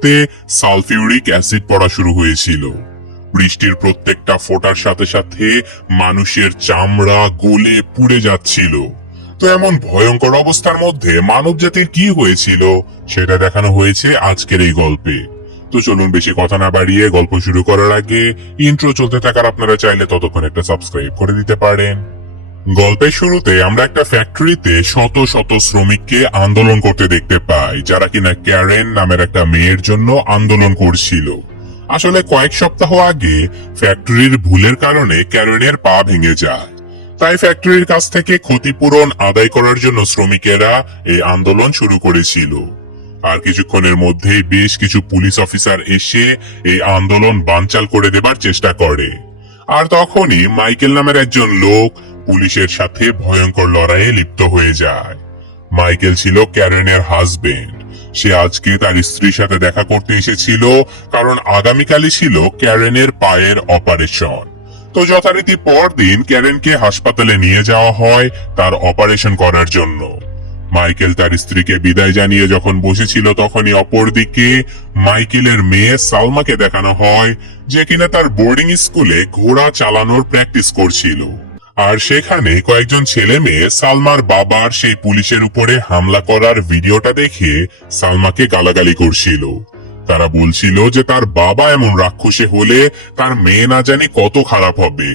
মুহূর্তে sulphuric acid পড়া শুরু হয়েছিল। বৃষ্টির প্রত্যেকটা ফোঁটার সাথে সাথে মানুষের চামড়া গলে পুড়ে যাচ্ছিল। তো এমন ভয়ঙ্কর অবস্থার মধ্যে মানব জাতির কি হয়েছিল সেটা দেখানো হয়েছে আজকের এই গল্পে। তো চলুন বেশি কথা না বাড়িয়ে গল্প শুরু করার আগে ইন্ট্রো চলতে থাকার আপনারা চাইলে ততক্ষণ একটা সাবস্ক্রাইব করে দিতে পারেন। গল্পের শুরুতে আমরা একটা ফ্যাক্টরিতে শত শত শ্রমিককে আন্দোলন করতে দেখতে পাই, যারা কিনা ক্যারেন নামের একটা মেয়ের জন্য আন্দোলন করছিল। আসলে কয়েক সপ্তাহ আগে ফ্যাক্টরির ভুলের কারণে ক্যারেনের পা ভেঙে যায়। তাই ফ্যাক্টরির কাছ থেকে ক্ষতিপূরণ আদায় করার জন্য শ্রমিকেরা এই আন্দোলন শুরু করেছিল। আর কিছুক্ষণের মধ্যেই বেশ কিছু পুলিশ অফিসার এসে এই আন্দোলন বানচাল করে দেবার চেষ্টা করে। আর তখনই মাইকেল নামের একজন লোক পুলিশের সাথে ভয়ঙ্কর লড়াইয়ে লিপ্ত হয়ে যায়। মাইকেল ছিল ক্যারেনের হাজবেন্ড। সে আজকে তার স্ত্রীর সাথে দেখা করতে এসেছিল, কারণ আগামীকালই ছিল ক্যারেনের পায়ের অপারেশন। তো যথারীতি পরদিন ক্যারেনকে হাসপাতালে নিয়ে যাওয়া হয় তার অপারেশন করার জন্য। মাইকেল তার স্ত্রীকে বিদায় জানিয়ে যখন বসেছিল, তখনই অপরদিকে মাইকেলের মেয়ে সালমাকে দেখানো হয়, যে কিনা তার বোর্ডিং স্কুলে ঘোড়া চালানোর প্র্যাকটিস করছিল। আর সেখানে কয়েকজন ছেলে মেয়ে সালমার বাবার সেই পুলিশের উপরে হামলা করার ভিডিওটা দেখে সালমাকে গালাগালি করছিল। তারা বলছিল যে তার বাবা এমন রাক্ষসে হলে তার মেয়ে না জানি কত খারাপ হবে।